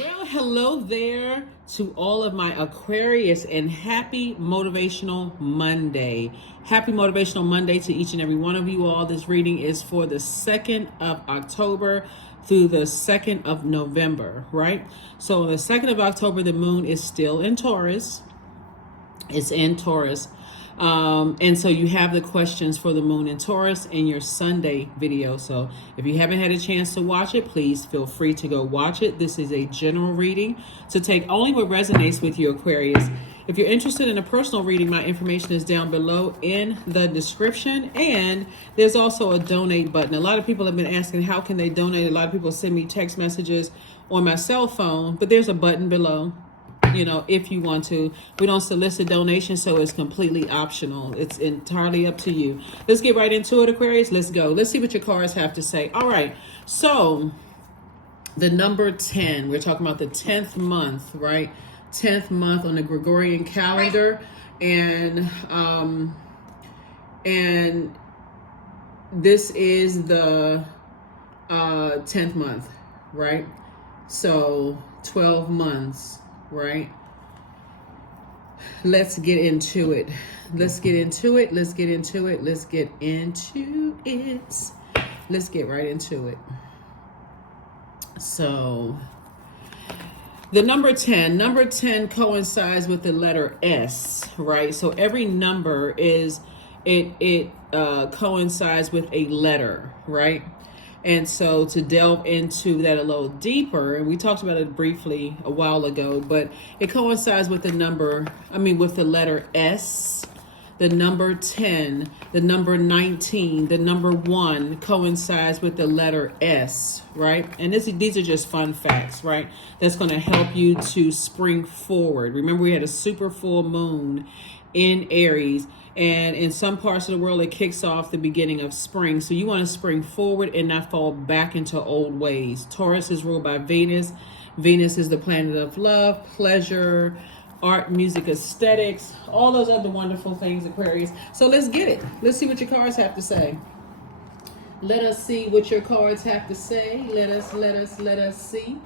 Well, hello there to all of my Aquarius and happy Motivational Monday. Happy Motivational Monday to each and every one of you all. This reading is for the 2nd of October through the 2nd of November, right? So on the 2nd of October, the moon is still in Taurus. It's in Taurus. And so you have the questions for the moon in Taurus in your Sunday video. So if you haven't had a chance to watch it, please feel free to go watch it. This is a general reading, so take only what resonates with you, Aquarius. If you're interested in a personal reading, my information is down below in the description, and there's also a donate button. A lot of people have been asking how can they donate. A lot of people send me text messages on my cell phone, but there's a button below. You know, if you want to. We don't solicit donations, so it's completely optional. It's entirely up to you. Let's get right into it, Aquarius. Let's go. Let's see what your cards have to say. All right. So the number 10, we're talking about the 10th month, right? 10th month on the Gregorian calendar. And this is the 10th month, right? So 12 months. Right? Let's get into it. Let's get into it. Let's get into it. Let's get into it. Let's get right into it. So the number 10 coincides with the letter S, right? So every number is it coincides with a letter, right? And so to delve into that a little deeper, and we talked about it briefly a while ago, but it coincides with the letter S, the number 10, the number 19, the number 1 coincides with the letter S, right? And these are just fun facts, right? That's going to help you to spring forward. Remember, we had a super full moon in Aries, and in some parts of the world, it kicks off the beginning of spring. So you want to spring forward and not fall back into old ways. Taurus is ruled by Venus. Venus is the planet of love, pleasure, art, music, aesthetics, all those other wonderful things, Aquarius. So let's get it. Let's see what your cards have to say. Let us see what your cards have to say. Let us see.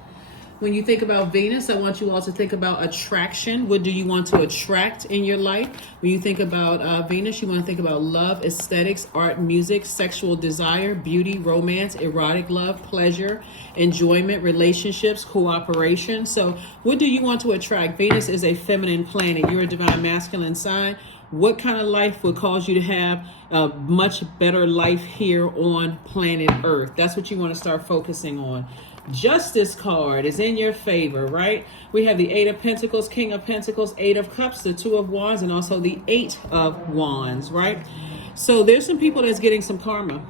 When you think about Venus, I want you all to think about attraction. What do you want to attract in your life? When you think about Venus, you want to think about love, aesthetics, art, music, sexual desire, beauty, romance, erotic love, pleasure, enjoyment, relationships, cooperation. So what do you want to attract? Venus is a feminine planet. You're a divine masculine sign. What kind of life would cause you to have a much better life here on planet Earth? That's what you want to start focusing on. Justice card is in your favor, right? We have the 8 of Pentacles, King of Pentacles, 8 of Cups, the 2 of Wands, and also the 8 of Wands, right? So there's some people that's getting some karma,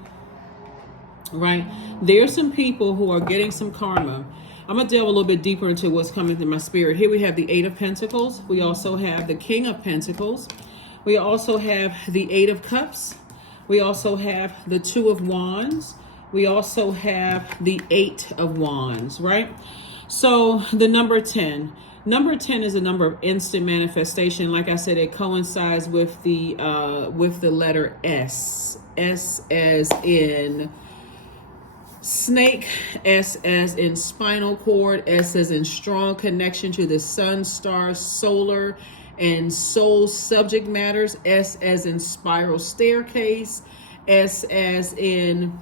right? There's some people who are getting some karma. I'm going to delve a little bit deeper into what's coming through my spirit. Here we have the 8 of Pentacles. We also have the King of Pentacles. We also have the 8 of Cups. We also have the 2 of Wands. We also have the 8 of Wands, right? So the number 10. Number 10 is a number of instant manifestation. Like I said, it coincides with the letter S. S as in snake, S as in spinal cord, S as in strong connection to the sun, stars, solar, and soul subject matters, S as in spiral staircase, S as in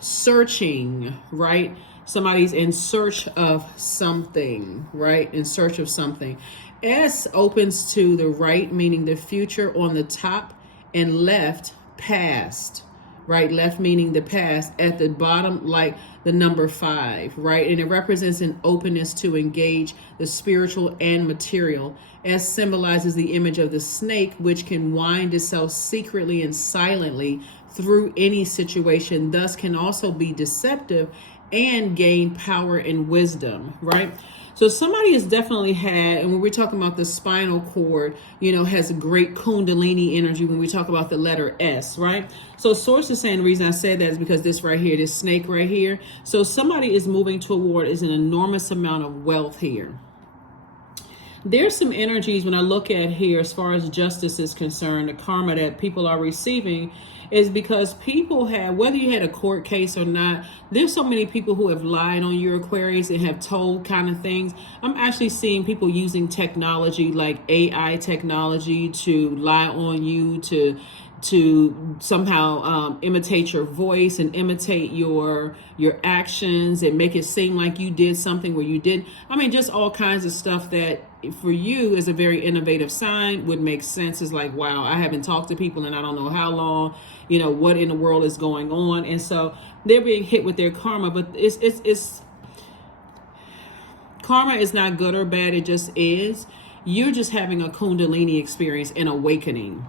searching, right? Somebody's in search of something, right? In search of something. S opens to the right, meaning the future on the top, and left, past, right? Left meaning the past. At the bottom, like the number 5, right? And it represents an openness to engage the spiritual and material. S symbolizes the image of the snake, which can wind itself secretly and silently through any situation, thus can also be deceptive and gain power and wisdom, right? So somebody has definitely had, and when we're talking about the spinal cord, has a great kundalini energy when we talk about the letter S, right? So source is saying the reason I said that is because this right here, this snake right here. So somebody is moving toward is an enormous amount of wealth here. There's some energies when I look at here as far as justice is concerned, the karma that people are receiving is because people have, whether you had a court case or not, there's so many people who have lied on your Aquarius and have told kind of things. I'm actually seeing people using technology like AI technology to lie on you, to somehow imitate your voice and imitate your actions and make it seem like you did something where you did. I mean, just all kinds of stuff that for you is a very innovative sign, would make sense. Is like, wow, I haven't talked to people and I don't know how long, what in the world is going on. And so they're being hit with their karma, but it's karma is not good or bad. It just is. You're just having a Kundalini experience and awakening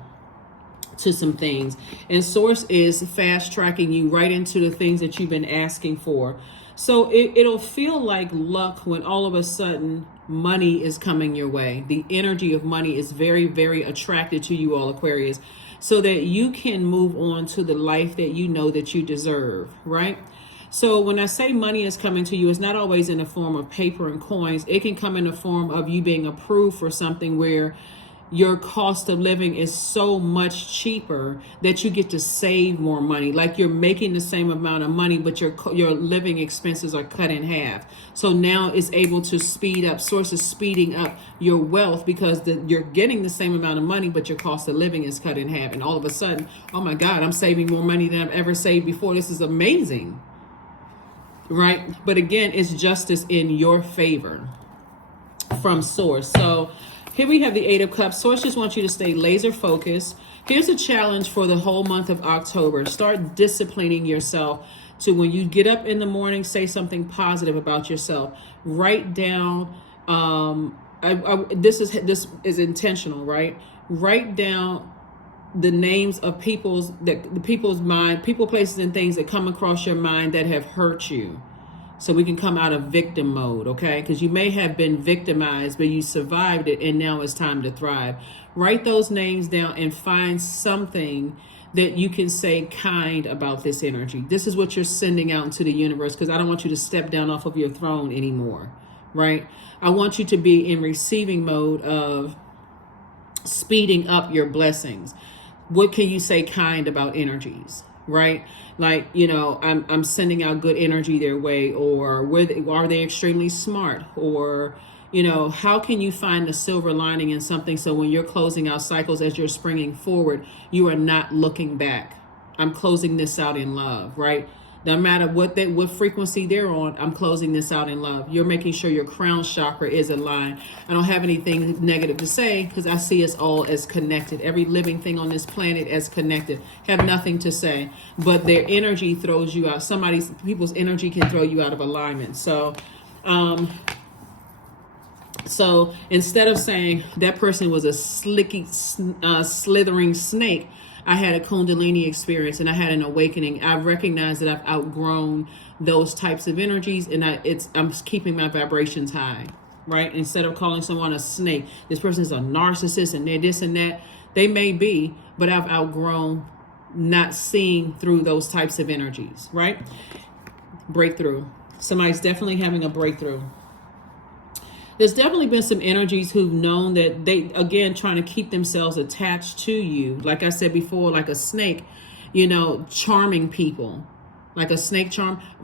to some things, and source is fast tracking you right into the things that you've been asking for. So it'll feel like luck when all of a sudden money is coming your way. The energy of money is very, very attracted to you all, Aquarius, so that you can move on to the life that you know that you deserve, right? So when I say money is coming to you, it's not always in the form of paper and coins. It can come in the form of you being approved for something where your cost of living is so much cheaper that you get to save more money. Like you're making the same amount of money, but your living expenses are cut in half. So now it's able to speed up, source is speeding up your wealth because you're getting the same amount of money, but your cost of living is cut in half. And all of a sudden, oh my God, I'm saving more money than I've ever saved before. This is amazing, right? But again, it's justice in your favor from source. So here we have the Eight of Cups. Source just wants you to stay laser focused. Here's a challenge for the whole month of October. Start disciplining yourself to, when you get up in the morning, say something positive about yourself. Write down, this is intentional, right? Write down the names of people's mind, people, places, and things that come across your mind that have hurt you. So we can come out of victim mode, okay? Because you may have been victimized, but you survived it, and now it's time to thrive. Write those names down and find something that you can say kind about this energy. This is what you're sending out into the universe, because I don't want you to step down off of your throne anymore, right? I want you to be in receiving mode of speeding up your blessings. What can you say kind about energies, right? Like, I'm sending out good energy their way, or are they extremely smart? Or, how can you find the silver lining in something so when you're closing out cycles, as you're springing forward, you are not looking back. I'm closing this out in love, right? No matter what frequency they're on, I'm closing this out in love. You're making sure your crown chakra is aligned. I don't have anything negative to say because I see us all as connected. Every living thing on this planet as connected. Have nothing to say, but their energy throws you out. People's energy can throw you out of alignment. So instead of saying that person was a slithering snake, I had a Kundalini experience and I had an awakening. I recognize that I've outgrown those types of energies, and I'm keeping my vibrations high, right? Instead of calling someone a snake, this person is a narcissist and they're this and that. They may be, but I've outgrown not seeing through those types of energies, right? Breakthrough. Somebody's definitely having a breakthrough. There's definitely been some energies who've known that they, again, trying to keep themselves attached to you. Like I said before, like a snake, charming people. Like a snake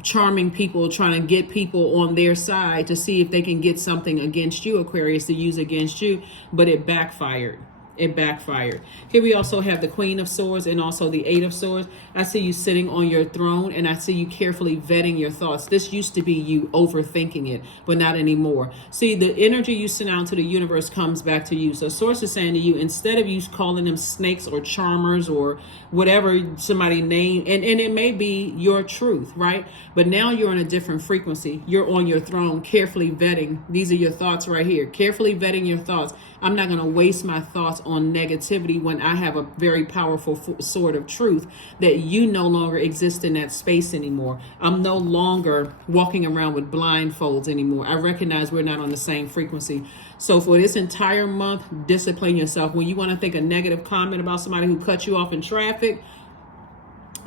charming people, trying to get people on their side to see if they can get something against you, Aquarius, to use against you. But it backfired. It backfired. Here we also have the Queen of Swords and also the Eight of Swords. I see you sitting on your throne, and I see you carefully vetting your thoughts. This used to be you overthinking it, but not anymore. See, the energy you send out to the universe comes back to you. So Source is saying to you, instead of you calling them snakes or charmers or whatever somebody named, and it may be your truth, right? But now you're on a different frequency. You're on your throne, carefully vetting. These are your thoughts right here. Carefully vetting your thoughts. I'm not going to waste my thoughts on negativity when I have a very powerful sword of truth that you no longer exist in that space anymore. I'm no longer walking around with blindfolds anymore. I recognize we're not on the same frequency. So for this entire month, discipline yourself. When you want to think a negative comment about somebody who cut you off in traffic,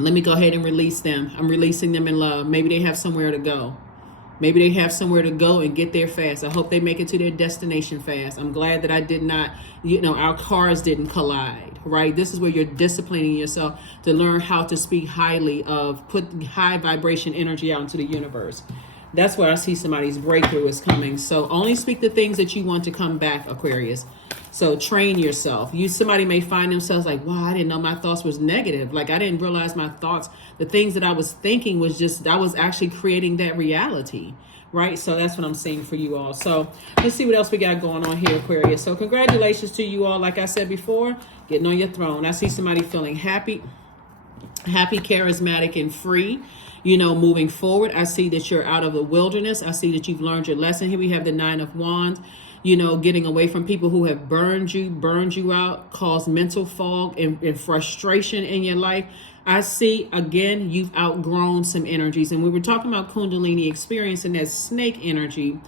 let me go ahead and release them. I'm releasing them in love. Maybe they have somewhere to go. Maybe they have somewhere to go and get there fast. I hope they make it to their destination fast. I'm glad that I did not, our cars didn't collide, right? This is where you're disciplining yourself to learn how to speak highly of, put high vibration energy out into the universe. That's where I see somebody's breakthrough is coming. So only speak the things that you want to come back, Aquarius. So train yourself. Somebody may find themselves like, wow, I didn't know my thoughts was negative. Like I didn't realize my thoughts, the things that I was thinking was just, I was actually creating that reality, right? So that's what I'm seeing for you all. So let's see what else we got going on here, Aquarius. So congratulations to you all. Like I said before, getting on your throne. I see somebody feeling happy, charismatic, and free. Moving forward, I see that you're out of the wilderness. I see that you've learned your lesson. Here we have the 9 of Wands, getting away from people who have burned you out, caused mental fog and frustration in your life. I see, again, you've outgrown some energies. And we were talking about Kundalini experience and that snake energy.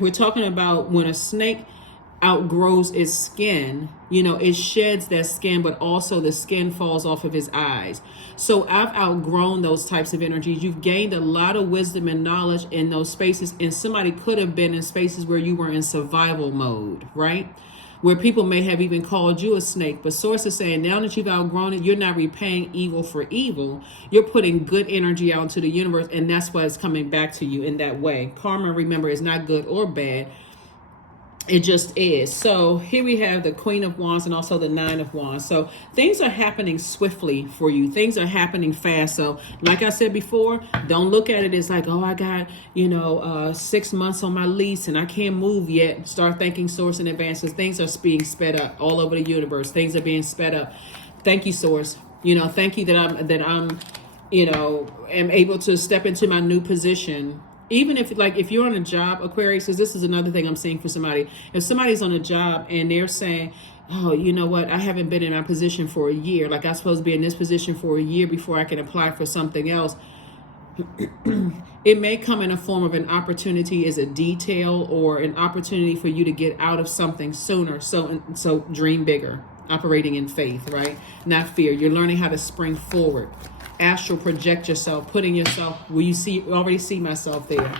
We're talking about when a snake outgrows its skin, it sheds that skin, but also the skin falls off of his eyes. So I've outgrown those types of energies. You've gained a lot of wisdom and knowledge in those spaces, and somebody could have been in spaces where you were in survival mode, right? Where people may have even called you a snake, but Source is saying now that you've outgrown it, you're not repaying evil for evil. You're putting good energy out into the universe, and that's why it's coming back to you in that way. Karma, remember, is not good or bad. It just is. So here we have the Queen of Wands and also the 9 of Wands. So things are happening swiftly for you. Things are happening fast. So like I said before, don't look at it as like, oh, I got, 6 months on my lease and I can't move yet. Start thanking Source in advance because things are being sped up all over the universe. Things are being sped up. Thank you, Source. Thank you that I'm am able to step into my new position. Even if you're on a job, Aquarius, because this is another thing I'm seeing for somebody. If somebody's on a job and they're saying, oh, you know what, I haven't been in my position for a year. Like I'm supposed to be in this position for a year before I can apply for something else. It may come in a form of an opportunity as a detail or an opportunity for you to get out of something sooner. So dream bigger, operating in faith, right? Not fear. You're learning how to spring forward. Astral project yourself, putting yourself where you already see myself there.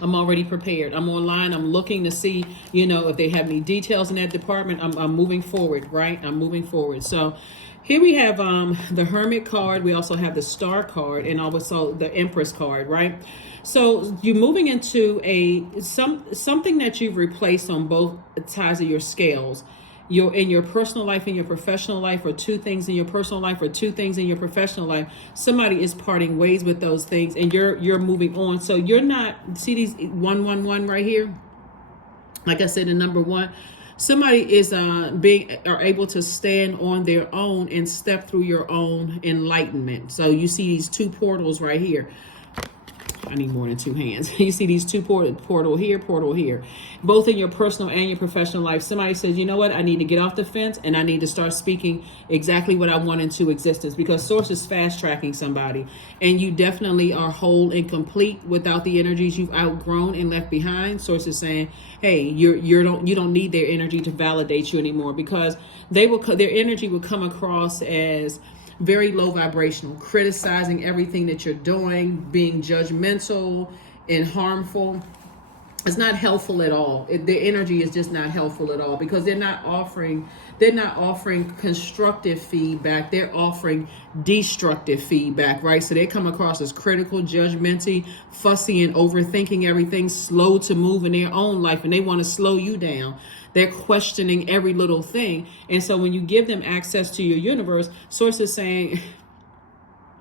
I'm already prepared. I'm online. I'm looking to see, if they have any details in that department. I'm moving forward, right? I'm moving forward. So here we have the Hermit card. We also have the Star card and also the Empress card, right? So you're moving into something that you've replaced on both sides of your scales. You're in your personal life and your professional life, or two things in your personal life or two things in your professional life. Somebody is parting ways with those things and you're moving on. So you're not, see these 111 right here? Like I said, the number 1, somebody is are able to stand on their own and step through your own enlightenment. So you see these 2 portals right here. I need more than 2 hands. You see these 2 portal here, both in your personal and your professional life. Somebody says, you know what? I need to get off the fence and I need to start speaking exactly what I want into existence, because Source is fast tracking somebody, and you definitely are whole and complete without the energies you've outgrown and left behind. Source is saying, hey, you don't need their energy to validate you anymore, because their energy will come across as very low vibrational, criticizing everything that you're doing, being judgmental and harmful. It's not helpful at all. Their energy is just not helpful at all, because they're not offering constructive feedback. They're offering destructive feedback, right? So they come across as critical, judgmental, fussy, and overthinking everything, slow to move in their own life, and they want to slow you down. They're questioning every little thing. And so when you give them access to your universe, Source is saying,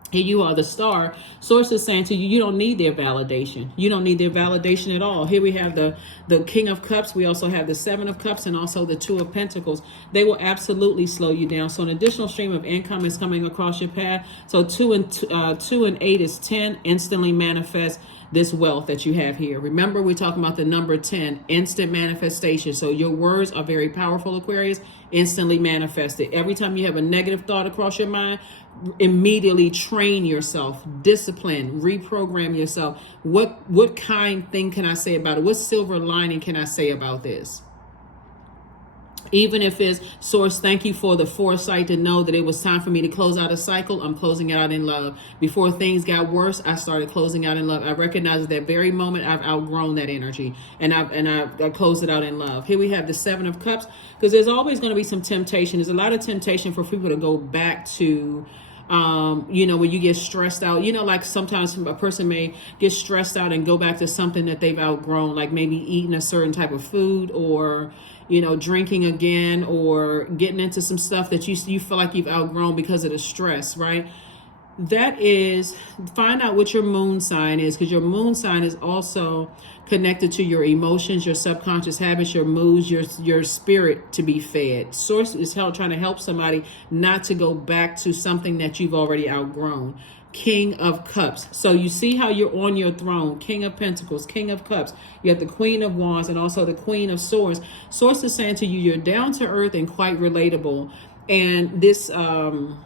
here you are, the Star. Source is saying to you, you don't need their validation. You don't need their validation at all. Here we have the King of Cups. We also have the 7 of Cups and also the 2 of Pentacles. They will absolutely slow you down. So an additional stream of income is coming across your path. So 2 and 8 is 10. Instantly manifest this wealth that you have here. Remember, we're talking about the number 10, instant manifestation. So your words are very powerful, Aquarius. Instantly manifested. Every time you have a negative thought across your mind, immediately train yourself, discipline, reprogram yourself. What kind thing can I say about it? What silver lining can I say about this? Even if it's source, thank you for the foresight to know that it was time for me to close out a cycle. I'm closing it out in love. Before things got worse, I started closing out in love. I recognize at that very moment I've outgrown that energy, and I closed it out in love. Here we have the Seven of Cups, because there's always going to be some temptation. There's a lot of temptation for people to go back to when you get stressed out, like sometimes a person may get stressed out and go back to something that they've outgrown, like maybe eating a certain type of food, or drinking again, or getting into some stuff that you feel like you've outgrown because of the stress, right? That is, find out what your moon sign is, because your moon sign is also connected to your emotions, your subconscious habits, your moods, your spirit to be fed. Source is trying to help somebody not to go back to something that you've already outgrown. King of Cups. So you see how you're on your throne. King of Pentacles, King of Cups. You have the Queen of Wands and also the Queen of Swords. Source is saying to you, you're down to earth and quite relatable. And this, you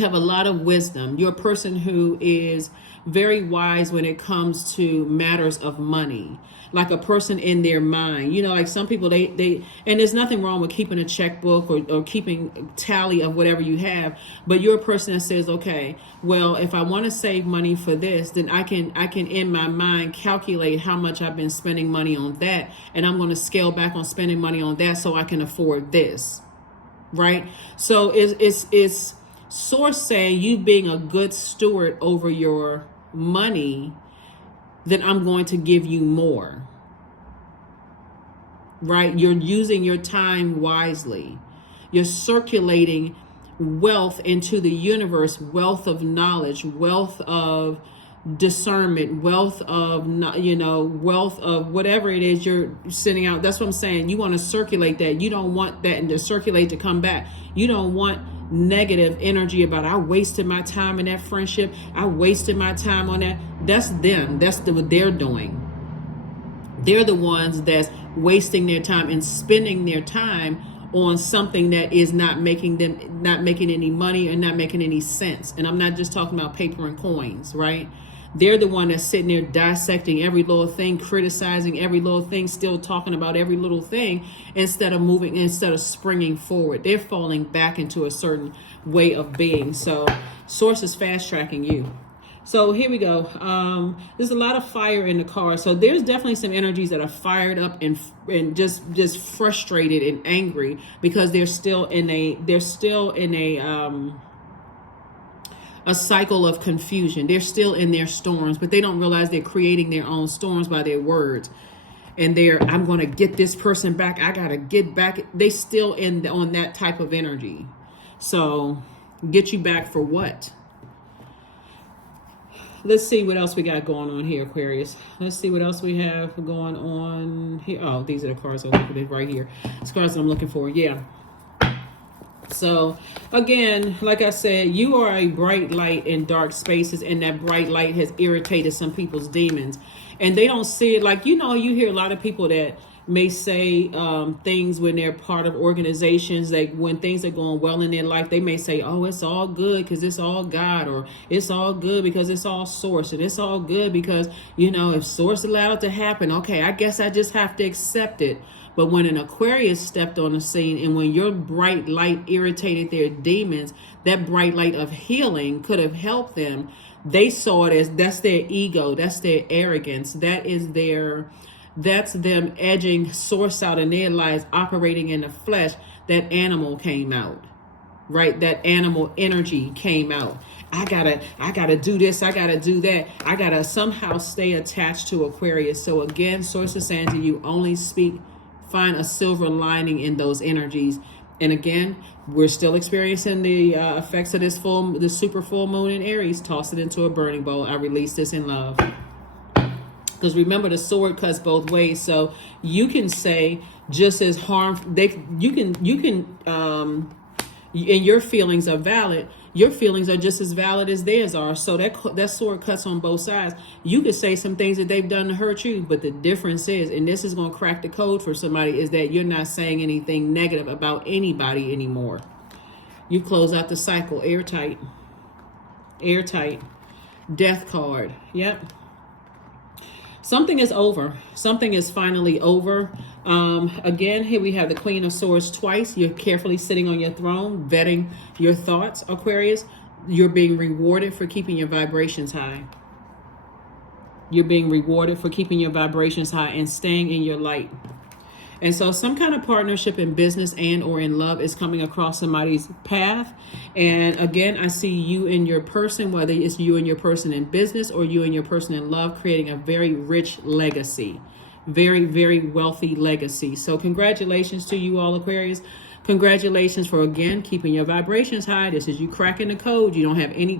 have a lot of wisdom. You're a person who is very wise when it comes to matters of money, like a person in their mind. Like some people, they and there's nothing wrong with keeping a checkbook or keeping tally of whatever you have, but you're a person that says, okay, well, if I want to save money for this, then I can in my mind calculate how much I've been spending money on that, and I'm going to scale back on spending money on that so I can afford this, right? So it's source saying, you being a good steward over your money, then I'm going to give you more, right? You're using your time wisely. You're circulating wealth into the universe, wealth of knowledge, wealth of discernment, wealth of wealth of whatever it is you're sending out. That's what I'm saying. You want to circulate that. You don't want that and to circulate to come back. You don't want negative energy about, I wasted my time in that friendship, I wasted my time on that. That's them. That's what they're doing. They're the ones that's wasting their time and spending their time on something that is not making any money and not making any sense. And I'm not just talking about paper and coins, right? They're the one that's sitting there dissecting every little thing, criticizing every little thing, still talking about every little thing instead of springing forward. They're falling back into a certain way of being. So source is fast tracking you. So here we go. There's a lot of fire in the car. So there's definitely some energies that are fired up and just frustrated and angry because they're still in a cycle of confusion. They're still in their storms, but they don't realize they're creating their own storms by their words. And I'm going to get this person back. I got to get back. They still on that type of energy. So get you back for what? Let's see what else we got going on here, Aquarius. Let's see what else we have going on here. Oh, these are the cards I'm looking at right here. These cards that I'm looking for. Yeah. So again, like I said, you are a bright light in dark spaces, and that bright light has irritated some people's demons, and they don't see it. Like, you hear a lot of people that may say things when they're part of organizations, like when things are going well in their life, they may say, oh, it's all good because it's all God, or it's all good because it's all source, and it's all good because, if source allowed it to happen, okay, I guess I just have to accept it. But when an Aquarius stepped on the scene, and when your bright light irritated their demons, that bright light of healing could have helped them. They saw it as, that's their ego, that's their arrogance, that's them edging source out in their lives, operating in the flesh. That animal came out, right? That animal energy came out. I gotta do this, I gotta do that, I gotta somehow stay attached to Aquarius. So again, source is saying to you, find a silver lining in those energies. And again, we're still experiencing the effects of the super full moon in Aries. Toss it into a burning bowl. I release this in love. Because remember, the sword cuts both ways. So you can say just as harmful. And your feelings are valid. Your feelings are just as valid as theirs are. So that sword cuts on both sides. You could say some things that they've done to hurt you, but the difference is, and this is going to crack the code for somebody, is that you're not saying anything negative about anybody anymore. You close out the cycle. Airtight. Death card. Yep. Something is over. Something is finally over. Again, here we have the Queen of Swords twice. You're carefully sitting on your throne, vetting your thoughts, Aquarius. You're being rewarded for keeping your vibrations high. You're being rewarded for keeping your vibrations high and staying in your light. And so some kind of partnership in business and or in love is coming across somebody's path. And again, I see you and your person, whether it's you and your person in business or you and your person in love, creating a very rich legacy. Very, very wealthy legacy. So congratulations to you all, Aquarius. Congratulations for, again, keeping your vibrations high. This is you cracking the code. You don't have any,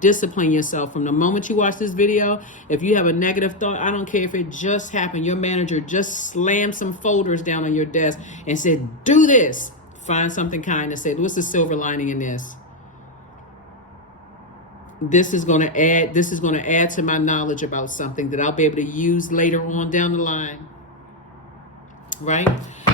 discipline yourself from the moment you watch this video. If you have a negative thought, I don't care if it just happened. Your manager just slammed some folders down on your desk and said, do this. Find something kind and say, what's the silver lining in this? This is going to add to my knowledge about something that I'll be able to use later on down the line. Right?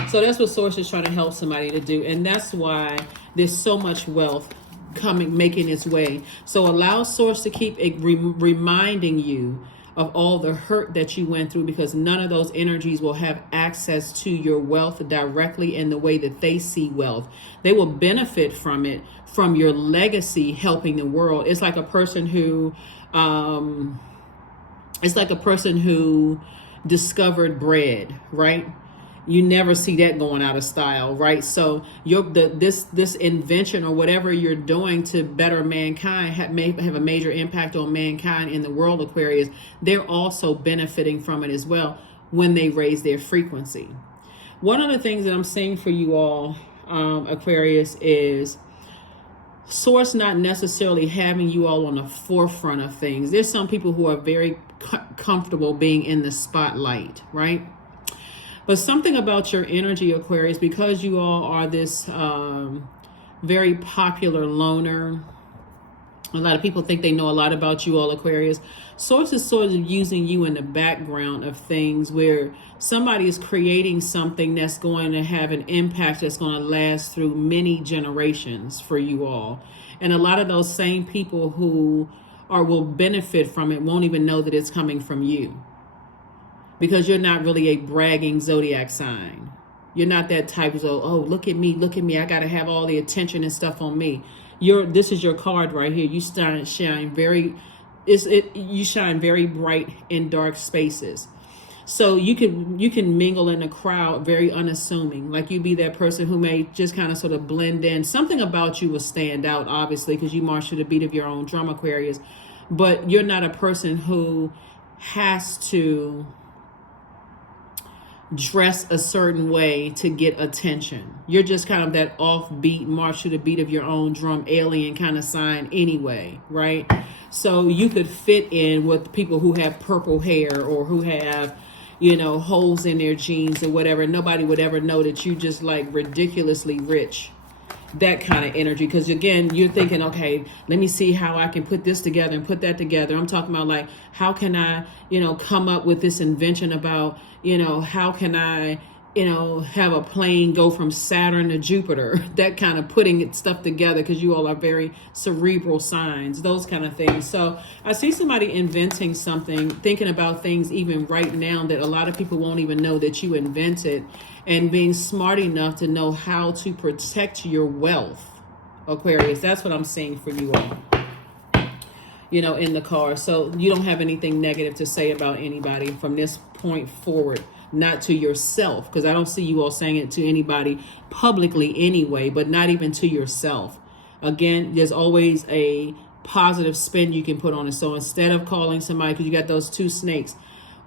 So that's what Source is trying to help somebody to do. And that's why there's so much wealth making its way. So allow Source to keep reminding you of all the hurt that you went through, because none of those energies will have access to your wealth directly in the way that they see wealth. They will benefit from it, from your legacy helping the world. It's like a person who, discovered bread, right? You never see that going out of style, right? So this invention or whatever you're doing to better mankind may have a major impact on mankind in the world, Aquarius. They're also benefiting from it as well when they raise their frequency. One of the things that I'm seeing for you all, Aquarius, is Source not necessarily having you all on the forefront of things. There's some people who are very comfortable being in the spotlight, right? But something about your energy, Aquarius, because you all are this very popular loner. A lot of people think they know a lot about you all, Aquarius. Source is sort of using you in the background of things where somebody is creating something that's going to have an impact that's going to last through many generations for you all. And a lot of those same people who will benefit from it won't even know that it's coming from you. Because you're not really a bragging zodiac sign. You're not that type of, oh, look at me. I got to have all the attention and stuff on me. This is your card right here. You shine very bright in dark spaces. So you can mingle in a crowd very unassuming. Like you be that person who may just kind of sort of blend in. Something about you will stand out, obviously, because you march to the beat of your own drum, Aquarius. But you're not a person who has to dress a certain way to get attention. You're just kind of that offbeat, march to the beat of your own drum, alien kind of sign anyway, right? So you could fit in with people who have purple hair or who have, holes in their jeans or whatever. Nobody would ever know that you just like ridiculously rich. That kind of energy. Because again, you're thinking, okay, let me see how I can put this together and put that together. I'm talking about like, how can I, come up with this invention about, how can I, have a plane go from Saturn to Jupiter, that kind of putting stuff together, because you all are very cerebral signs, those kind of things. So I see somebody inventing something, thinking about things even right now that a lot of people won't even know that you invented, and being smart enough to know how to protect your wealth, Aquarius. That's what I'm seeing for you all, in the car. So you don't have anything negative to say about anybody from this point forward. Not to yourself, because I don't see you all saying it to anybody publicly anyway, but not even to yourself. Again, there's always a positive spin you can put on it. So instead of calling somebody, because you got those two snakes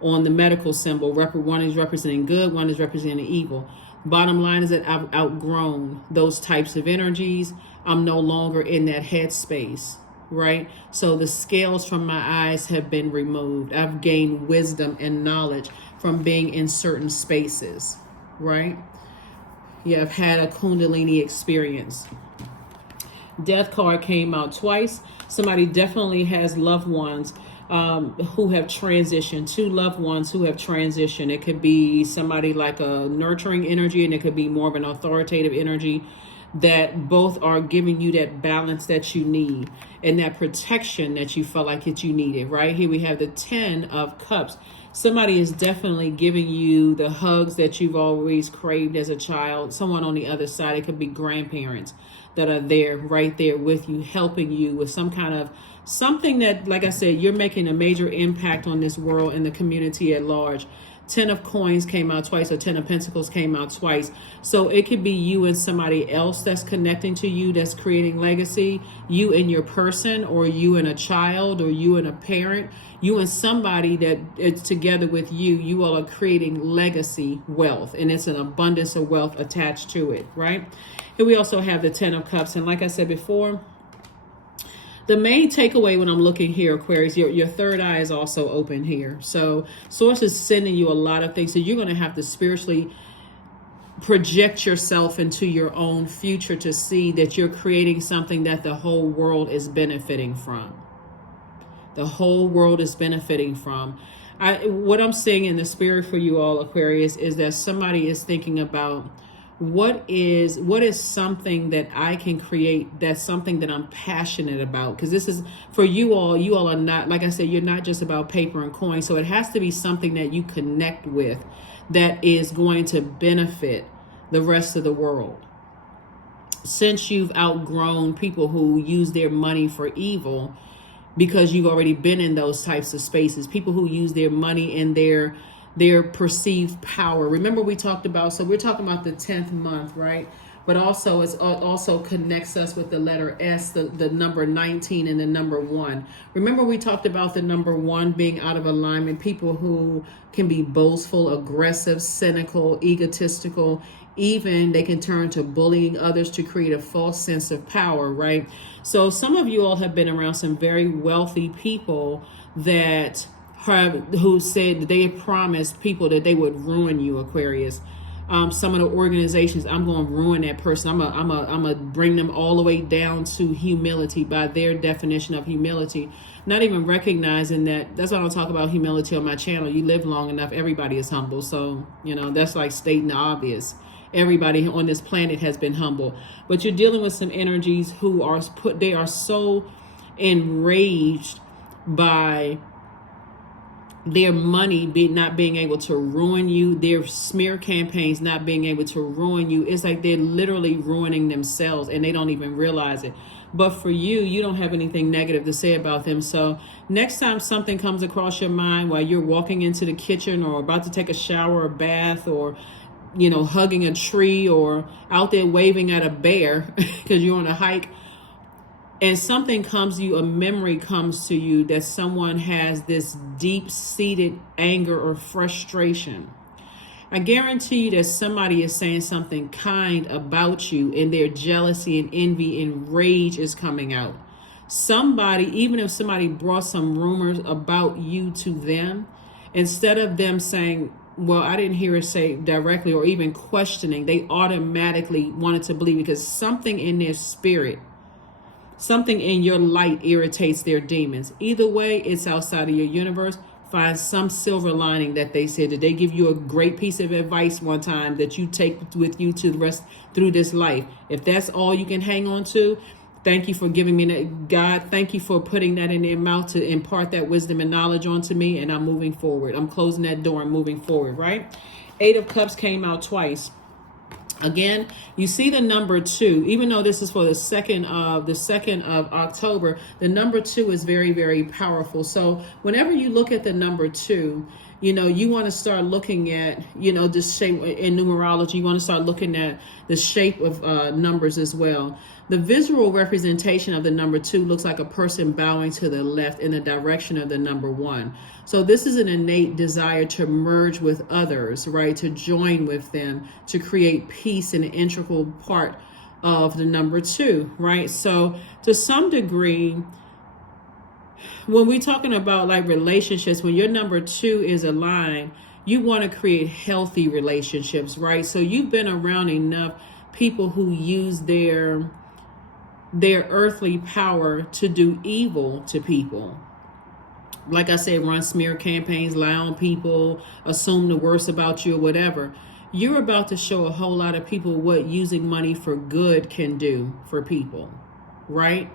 on the medical symbol, one is representing good, one is representing evil. Bottom line is that I've outgrown those types of energies. I'm no longer in that headspace, right? So the scales from my eyes have been removed. I've gained wisdom and knowledge from being in certain spaces, right? Yeah, I've had a Kundalini experience. Death card came out twice. Somebody definitely has loved ones who have transitioned, two loved ones who have transitioned. It could be somebody like a nurturing energy, and it could be more of an authoritative energy that both are giving you that balance that you need and that protection that you felt like that you needed, right? Here we have the 10 of Cups. Somebody is definitely giving you the hugs that you've always craved as a child. Someone on the other side, it could be grandparents that are there, right there with you, helping you with some kind of something that, like I said, you're making a major impact on this world and the community at large. 10 of Coins came out twice, or 10 of Pentacles came out twice. So it could be you and somebody else that's connecting to you, that's creating legacy, you and your person, or you and a child, or you and a parent, you and somebody that is together with you. You all are creating legacy wealth, and it's an abundance of wealth attached to it, right? Here we also have the 10 of Cups. And like I said before, the main takeaway when I'm looking here, Aquarius, your third eye is also open here. So Source is sending you a lot of things. So you're going to have to spiritually project yourself into your own future to see that you're creating something that the whole world is benefiting from. The whole world is benefiting from. What I'm seeing in the spirit for you all, Aquarius, is that somebody is thinking about what is something that I can create, that's something that I'm passionate about. Because this is for you all are not, like I said, you're not just about paper and coin. So it has to be something that you connect with that is going to benefit the rest of the world. Since you've outgrown people who use their money for evil, because you've already been in those types of spaces, people who use their money and their perceived power. Remember we talked about, so we're talking about the 10th month, right? But also it also connects us with the letter S, the number 19 and the number 1. Remember we talked about the number 1 being out of alignment, people who can be boastful, aggressive, cynical, egotistical, even they can turn to bullying others to create a false sense of power, right? So some of you all have been around some very wealthy people that who said that they had promised people that they would ruin you, Aquarius. Some of the organizations, I'm going to ruin that person. I'm gonna bring them all the way down to humility by their definition of humility. Not even recognizing that. That's why I don't talk about humility on my channel. You live long enough, everybody is humble. So, that's like stating the obvious. Everybody on this planet has been humble. But you're dealing with some energies who are they are so enraged by their money not being able to ruin you, their smear campaigns not being able to ruin you. It's like they're literally ruining themselves and they don't even realize it. But for you, you don't have anything negative to say about them. So next time something comes across your mind while you're walking into the kitchen or about to take a shower or bath, or hugging a tree, or out there waving at a bear because you're on a hike, and something comes to you, a memory comes to you that someone has this deep-seated anger or frustration, I guarantee you that somebody is saying something kind about you, and their jealousy and envy and rage is coming out. Somebody, even if somebody brought some rumors about you to them, instead of them saying, well, I didn't hear it say directly, or even questioning, they automatically wanted to believe because something in their spirit, something in your light irritates their demons. Either way, it's outside of your universe. Find some silver lining that they said. Did they give you a great piece of advice one time that you take with you to the rest through this life? If that's all you can hang on to, thank you for giving me that. God, thank you for putting that in their mouth to impart that wisdom and knowledge onto me, and I'm moving forward. I'm closing that door and moving forward, right? 8 of Cups came out twice. Again, you see the number 2, even though this is for the second of October, the number 2 is very, very powerful. So whenever you look at the number 2, you want to start looking at, the shape in numerology. You want to start looking at the shape of numbers as well. The visual representation of the number 2 looks like a person bowing to the left in the direction of the number 1. So this is an innate desire to merge with others, right? To join with them, to create peace in an integral part of the number 2, right? So to some degree, when we're talking about like relationships, when your number 2 is aligned, you want to create healthy relationships, right? So you've been around enough people who use their earthly power to do evil to people. Like I said, run smear campaigns, lie on people, assume the worst about you or whatever. you're about to show a whole lot of people what using money for good can do for people, right?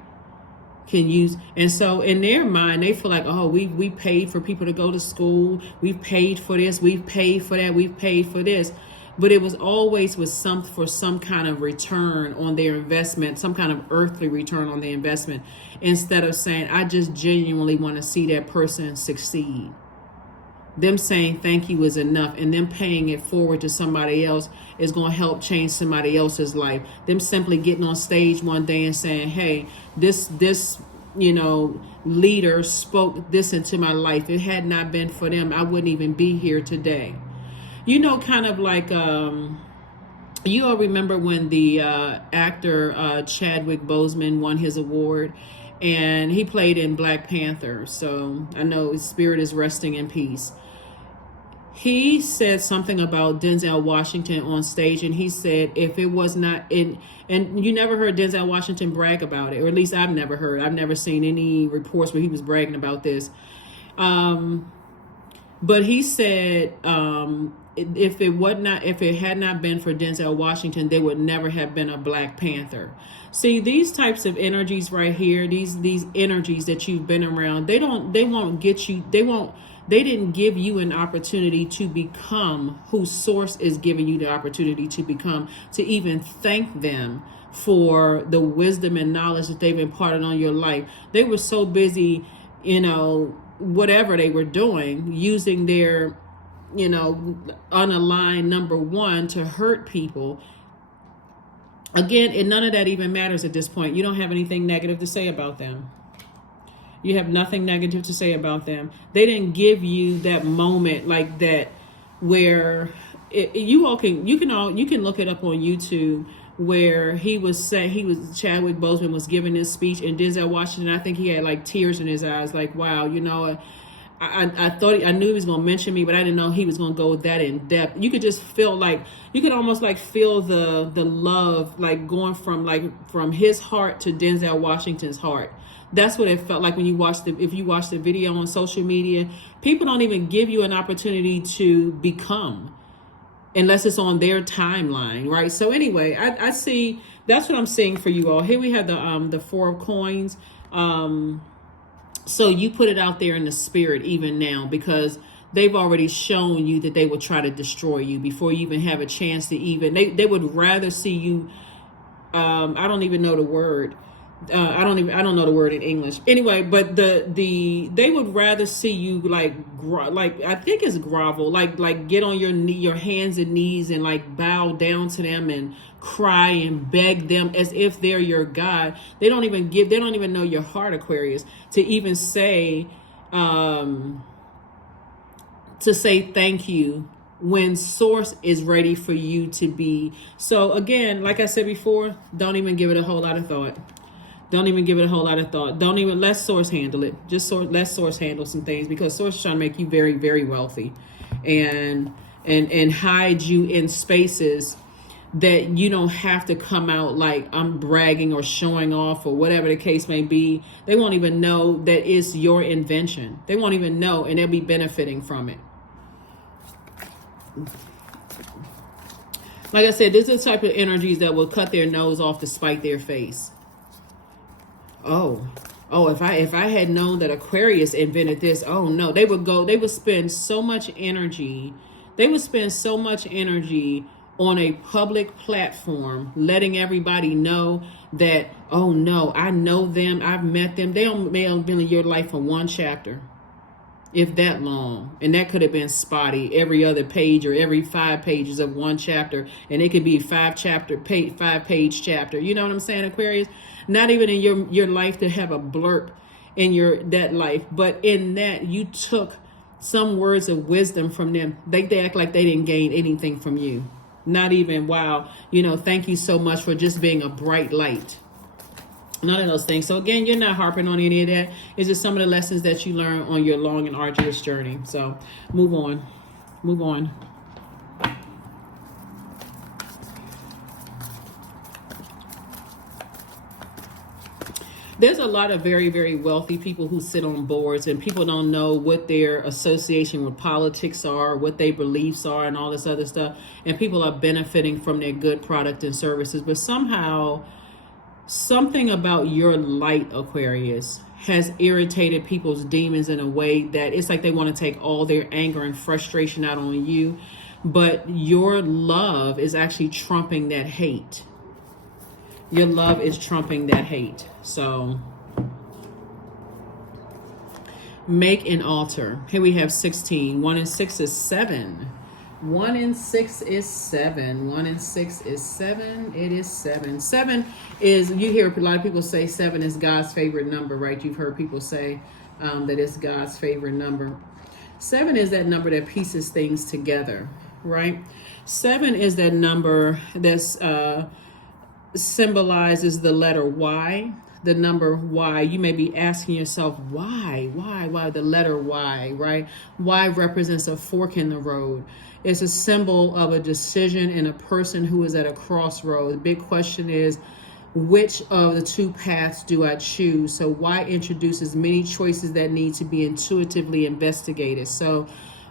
Can use. And so in their mind, they feel like, oh, we paid for people to go to school. We've paid for this. We've paid for that. We've paid for this. But it was always with some kind of return on their investment, some kind of earthly return on the investment, instead of saying, I just genuinely want to see that person succeed. Them saying thank you is enough, and them paying it forward to somebody else is going to help change somebody else's life. Them simply getting on stage one day and saying, hey, this leader spoke this into my life. It had not been for them, I wouldn't even be here today. Kind of like, you all remember when the actor Chadwick Boseman won his award, and he played in Black Panther. So I know his spirit is resting in peace. He said something about Denzel Washington on stage, and he said if it was not in, and you never heard Denzel Washington brag about it, or at least I've never seen any reports where he was bragging about this. But he said if it had not been for Denzel Washington, there would never have been a Black Panther. See, these types of energies right here, these energies that you've been around, they didn't give you an opportunity to become who Source is giving you the opportunity to become, to even thank them for the wisdom and knowledge that they've imparted on your life. They were so busy, whatever they were doing, using their, unaligned number one to hurt people. Again, and none of that even matters at this point. You don't have anything negative to say about them. You have nothing negative to say about them. They didn't give you that moment like that where you can look it up on YouTube, where Chadwick Boseman was giving this speech, and Denzel Washington, I think he had like tears in his eyes, like, wow, I thought I knew he was going to mention me, but I didn't know he was going to go that in depth. You could just feel you could almost feel the love going from his heart to Denzel Washington's heart. That's what it felt like when if you watch the video on social media. People don't even give you an opportunity to become unless it's on their timeline, right? So anyway, I see, that's what I'm seeing for you all. Here we have the Four of Coins. So you put it out there in the spirit even now, because they've already shown you that they will try to destroy you before you even have a chance to even, they would rather see you, I don't even know the word. I don't know the word in English. Anyway, but they would rather see you I think it's grovel, get on your hands and knees and bow down to them and cry and beg them as if they're your God. They don't even know your heart, Aquarius, to even say thank you when Source is ready for you to be. So again, like I said before, don't even give it a whole lot of thought. Don't even give it a whole lot of thought. Don't even let Source handle it. Let Source handle some things, because Source is trying to make you very, very wealthy, and hide you in spaces that you don't have to come out like I'm bragging or showing off or whatever the case may be. They won't even know that it's your invention. They won't even know, and they'll be benefiting from it. Like I said, this is the type of energies that will cut their nose off to spite their face. Oh, if I had known that Aquarius invented this, oh no, they would spend so much energy. They would spend so much energy on a public platform, letting everybody know that, oh no, I know them, I've met them. They may have been in your life for one chapter, if that long. And that could have been spotty, every other page or every 5 pages of one chapter. And it could be 5-page chapter. You know what I'm saying, Aquarius? Not even in your life to have a blurb in that life, but in that you took some words of wisdom from them. They act like they didn't gain anything from you. Not even, wow, thank you so much for just being a bright light. None of those things. So again, you're not harping on any of that. It's just some of the lessons that you learn on your long and arduous journey. So move on. There's a lot of very, very wealthy people who sit on boards, and people don't know what their association with politics are, what their beliefs are, and all this other stuff. And people are benefiting from their good product and services. But somehow, something about your light, Aquarius, has irritated people's demons in a way that it's like they want to take all their anger and frustration out on you. But your love is actually trumping that hate. Your love is trumping that hate. So make an altar. Here we have 16. 1 and 6 is 7. 1 and 6 is 7. 1 and 6 is 7. It is 7. 7 is, you hear a lot of people say 7 is God's favorite number, right? You've heard people say that it's God's favorite number. 7 is that number that pieces things together, right? 7 is that number that's symbolizes the letter Y, the number Y. You may be asking yourself, why, the letter Y, right? Y represents a fork in the road. It's a symbol of a decision and a person who is at a crossroad. The big question is, which of the two paths do I choose? So Y introduces many choices that need to be intuitively investigated. So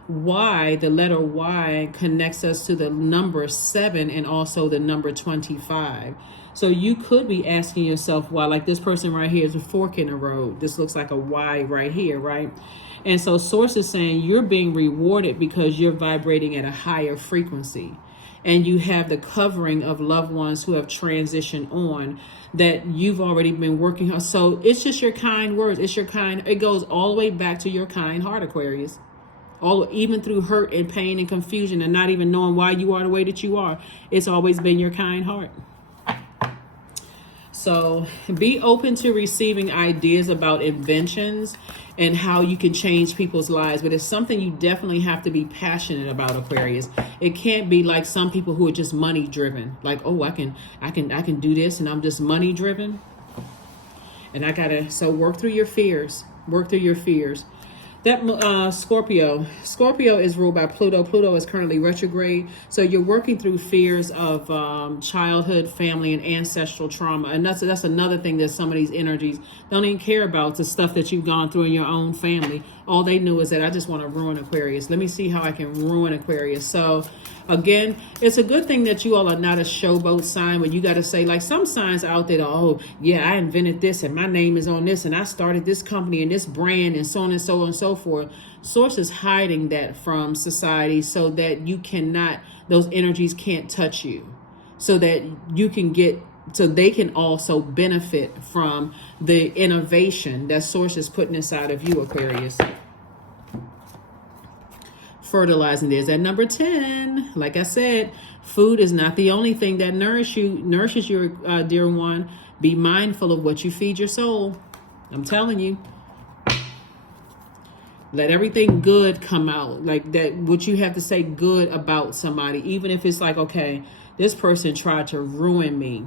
Y, the letter Y, connects us to the number 7 and also the number 25. So you could be asking yourself why, like this person right here is a fork in the road. This looks like a Y right here, right? And so Source is saying you're being rewarded because you're vibrating at a higher frequency. And you have the covering of loved ones who have transitioned on that you've already been working on. So it's just your kind words. It's your kind. It goes all the way back to your kind heart, Aquarius. Even through hurt and pain and confusion and not even knowing why you are the way that you are. It's always been your kind heart. So be open to receiving ideas about inventions and how you can change people's lives. But it's something you definitely have to be passionate about, Aquarius. It can't be like some people who are just money driven. Like, oh, I can do this and I'm just money driven. And I gotta, so work through your fears. Work through your fears. That Scorpio is ruled by Pluto. Pluto is currently retrograde. So you're working through fears of childhood, family, and ancestral trauma. And that's another thing that some of these energies don't even care about, the stuff that you've gone through in your own family. All they knew is that I just want to ruin Aquarius. Let me see how I can ruin Aquarius. So again, it's a good thing that you all are not a showboat sign where you got to say, like some signs out there, oh, yeah, I invented this and my name is on this and I started this company and this brand and so on and so on and so forth. Source is hiding that from society so that you cannot, those energies can't touch you, so that you can get, so they can also benefit from the innovation that Source is putting inside of you, Aquarius. Fertilizing this at number 10. Like I said, food is not the only thing that nourishes your dear one. Be mindful of what you feed your soul. I'm telling you. Let everything good come out. Like that, what you have to say good about somebody, even if it's like, okay, this person tried to ruin me.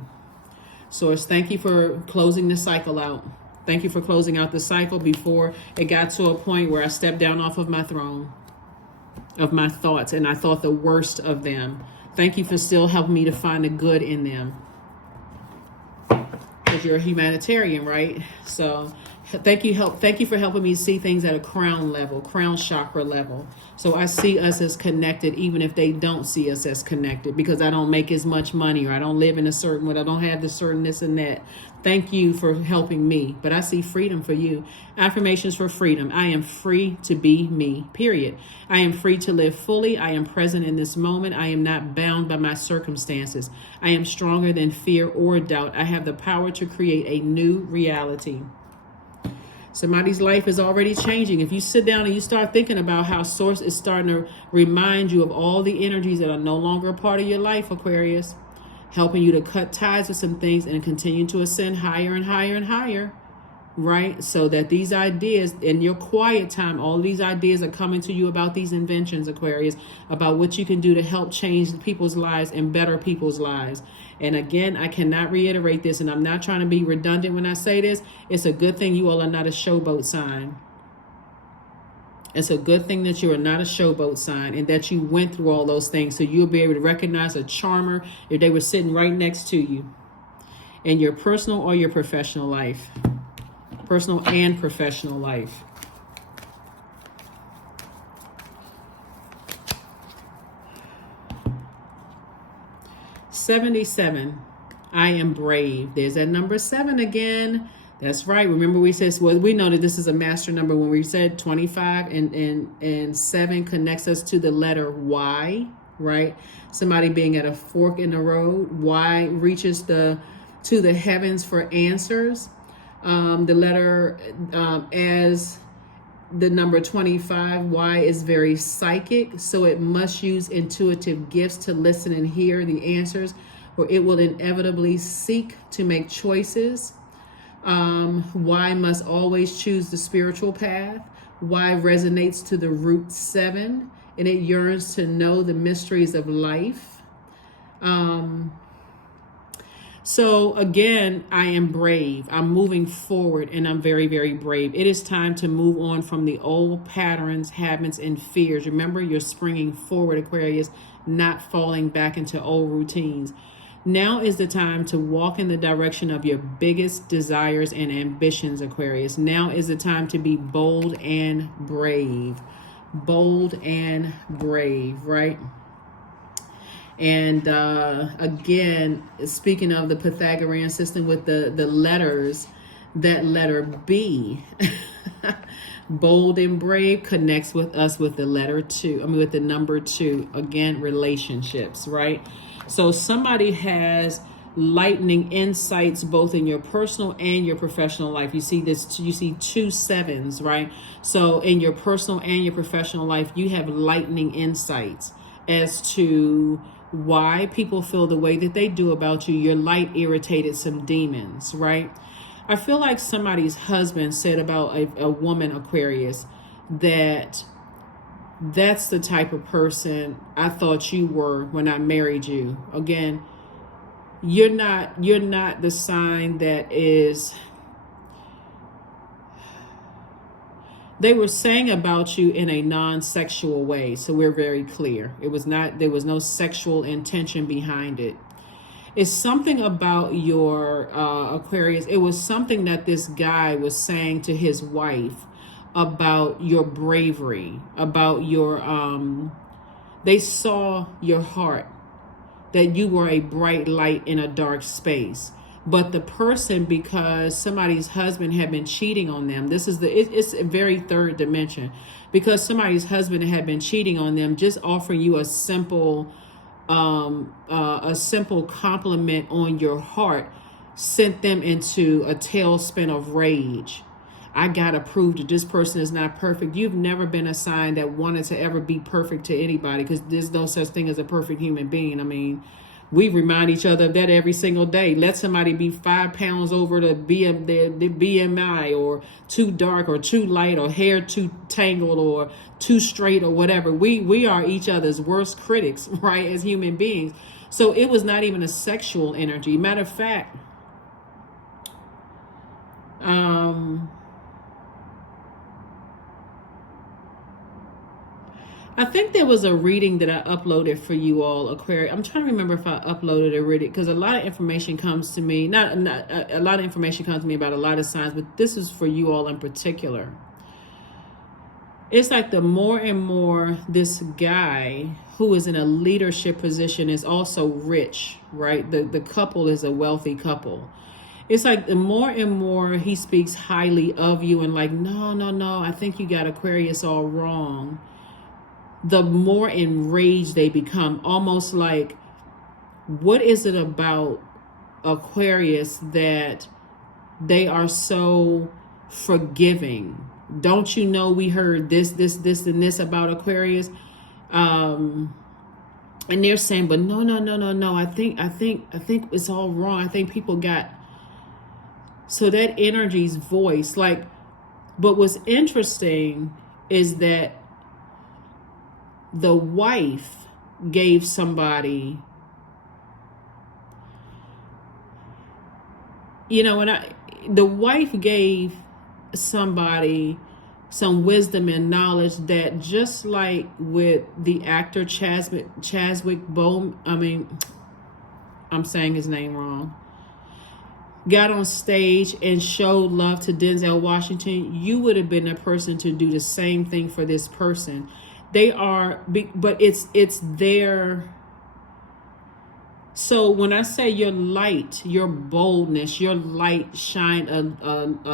Source, thank you for closing the cycle out. Thank you for closing out the cycle before it got to a point where I stepped down off of my throne of my thoughts and I thought the worst of them. Thank you for still helping me to find the good in them. Because you're a humanitarian, right? So thank you for helping me see things at a crown level, crown chakra level. So I see us as connected, even if they don't see us as connected, because I don't make as much money or I don't live in a certain way. I don't have the certain this and that. Thank you for helping me. But I see freedom for you. Affirmations for freedom. I am free to be me, period. I am free to live fully. I am present in this moment. I am not bound by my circumstances. I am stronger than fear or doubt. I have the power to create a new reality. Somebody's life is already changing. If you sit down and you start thinking about how Source is starting to remind you of all the energies that are no longer a part of your life, Aquarius, helping you to cut ties with some things and continue to ascend higher and higher and higher, right? So that these ideas in your quiet time, all these ideas are coming to you about these inventions, Aquarius, about what you can do to help change people's lives and better people's lives. And again, I cannot reiterate this, and I'm not trying to be redundant when I say this. It's a good thing you all are not a showboat sign. It's a good thing that you are not a showboat sign and that you went through all those things, so you'll be able to recognize a charmer if they were sitting right next to you in your personal or your professional life. personal and professional life. $77. I am brave. There's that number 7 again. That's right. Remember we said, well, we know that this is a master number when we said 25 and 7 connects us to the letter Y, right? Somebody being at a fork in the road. Y reaches to the heavens for answers. The letter as the number 25, Y is very psychic, so it must use intuitive gifts to listen and hear the answers, or it will inevitably seek to make choices. Y must always choose the spiritual path. Y resonates to the root 7, and it yearns to know the mysteries of life. So again, I am brave. I'm moving forward, and I'm very, very brave. It is time to move on from the old patterns, habits, and fears. Remember, you're springing forward, Aquarius, not falling back into old routines. Now is the time to walk in the direction of your biggest desires and ambitions, Aquarius. Now is the time to be bold and brave. Bold and brave, right? And again, speaking of the Pythagorean system with the letters, that letter B, bold and brave, connects with us with the letter 2. I mean, with the number 2. Again, relationships, right? So somebody has lightning insights both in your personal and your professional life. You see this, you see 2 7s, right? So in your personal and your professional life, you have lightning insights as to why people feel the way that they do about you. Your light irritated some demons, right? I feel like somebody's husband said about a woman, Aquarius, that's the type of person I thought you were when I married you. Again, you're not the sign that is. They were saying about you in a non-sexual way, so we're very clear. There was no sexual intention behind it. It's something about your Aquarius. It was something that this guy was saying to his wife about your bravery, about your, they saw your heart, that you were a bright light in a dark space. But the person, because somebody's husband had been cheating on them, it's a very third dimension. Because somebody's husband had been cheating on them, just offering you a simple compliment on your heart sent them into a tailspin of rage. I gotta prove that this person is not perfect. You've never been a sign that wanted to ever be perfect to anybody, because there's no such thing as a perfect human being. I mean, we remind each other of that every single day. Let somebody be 5 pounds over the BMI, or too dark or too light, or hair too tangled or too straight or whatever. We are each other's worst critics, right, as human beings. So it was not even a sexual energy. Matter of fact, I think there was a reading that I uploaded for you all, Aquarius. I'm trying to remember if I uploaded a reading, because a lot of information comes to me. Not a lot of information comes to me about a lot of signs, but this is for you all in particular. It's like the more and more this guy who is in a leadership position is also rich, right? The couple is a wealthy couple. It's like the more and more he speaks highly of you and like, no, I think you got Aquarius all wrong, the more enraged they become. Almost like, what is it about Aquarius that they are so forgiving? Don't you know we heard this, and this about Aquarius? And they're saying, but no. I think it's all wrong. I think people got, so that energy's voice, like, but what's interesting is that the wife gave somebody, the wife gave somebody some wisdom and knowledge that, just like with the actor Chadwick Boseman, I'm saying his name wrong. got on stage and showed love to Denzel Washington, you would have been the person to do the same thing for this person. They are, but it's their. So when I say your light, your boldness, your light shine a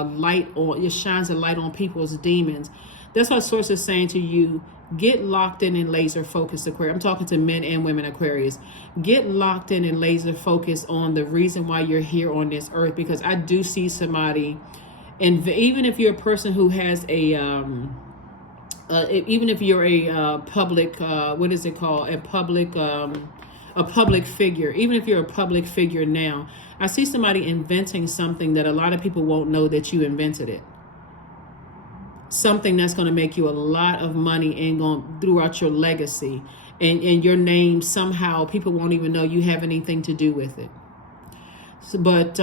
light on, it shines a light on people's demons. That's what Source is saying to you. Get locked in and laser focused, Aquarius. I'm talking to men and women, Aquarius. Get locked in and laser focused on the reason why you're here on this earth, because I do see somebody, and even if you're a person who has a, even if you're a public, what is it called? A public figure, even if you're a public figure now, I see somebody inventing something that a lot of people won't know that you invented it. Something that's going to make you a lot of money and going throughout your legacy, and your name somehow people won't even know you have anything to do with it. So, but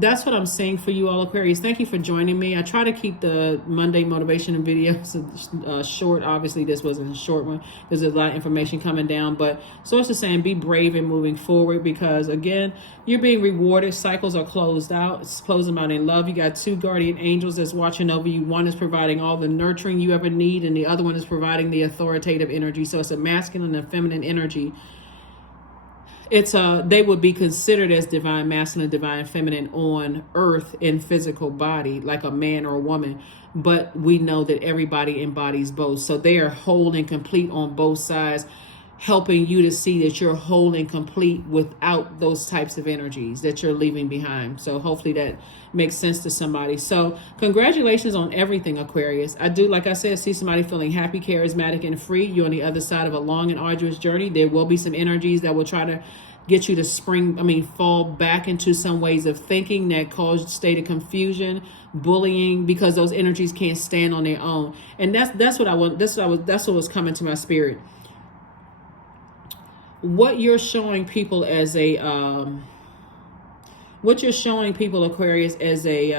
that's what I'm saying for you all, Aquarius. Thank you for joining me. I try to keep the Monday motivation videos short. Obviously, this wasn't a short one. There's a lot of information coming down. But Source is saying be brave in moving forward, because, again, you're being rewarded. Cycles are closed out. It's closing out in love. You got two guardian angels that's watching over you. One is providing all the nurturing you ever need, and the other one is providing the authoritative energy. So it's a masculine and feminine energy. They would be considered as divine masculine, divine feminine on earth in physical body, like a man or a woman. But we know that everybody embodies both. So they are whole and complete on both sides, helping you to see that you're whole and complete without those types of energies that you're leaving behind. So hopefully that makes sense to somebody. So congratulations on everything, Aquarius. I do, like I said, see somebody feeling happy, charismatic, and free. You're on the other side of a long and arduous journey. There will be some energies that will try to get you to fall back into some ways of thinking that cause state of confusion, bullying, because those energies can't stand on their own. And that's what I want. That's what was coming to my spirit. What you're showing people as what you're showing people, Aquarius, as a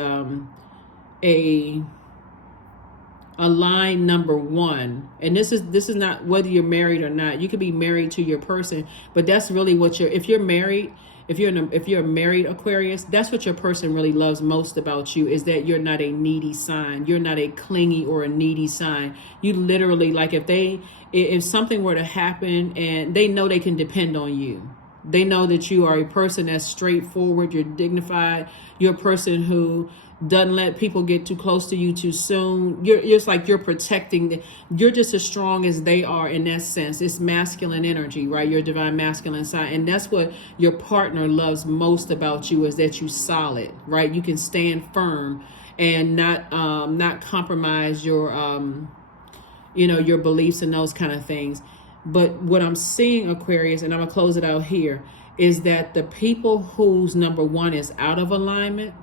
line number one, and this is not whether you're married or not. You could be married to your person, but that's really what if you're married, if you're a married Aquarius, that's what your person really loves most about you, is that you're not a needy sign. You're not a clingy or a needy sign. You literally, like, if something were to happen, and they know they can depend on you. They know that you are a person that's straightforward, you're dignified, you're a person who doesn't let people get too close to you too soon. It's like you're protecting you're just as strong as they are in that sense. It's masculine energy, right? Your divine masculine side. And that's what your partner loves most about you, is that you solid, right? You can stand firm and not compromise your your beliefs and those kind of things. But what I'm seeing, Aquarius, and I'm going to close it out here, is that the people whose number one is out of alignment,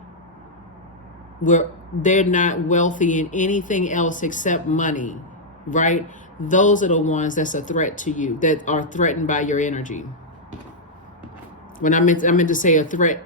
where they're not wealthy in anything else except money, right? Those are the ones that's a threat to you, that are threatened by your energy. When I meant to say a threat.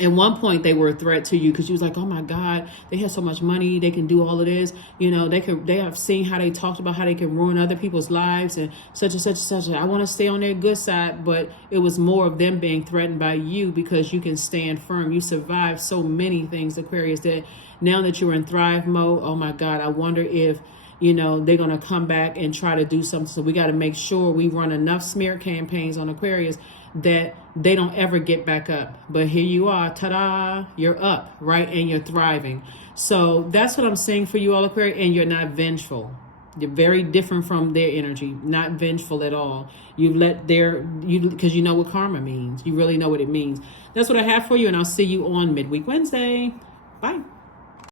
At one point, they were a threat to you because you was like, oh my God, they have so much money, they can do all of this. They have seen how they talked about how they can ruin other people's lives and such and such and such. I want to stay on their good side, but it was more of them being threatened by you because you can stand firm. You survived so many things, Aquarius, that now that you're in thrive mode, oh my God, I wonder if they're going to come back and try to do something. So we got to make sure we run enough smear campaigns on Aquarius that they don't ever get back up. But here you are, ta-da, you're up, right? And you're thriving. So that's what I'm saying for you all, Aquarius. And you're not vengeful. You're very different from their energy, not vengeful at all. Because you know what karma means. You really know what it means. That's what I have for you, and I'll see you on Midweek Wednesday. Bye.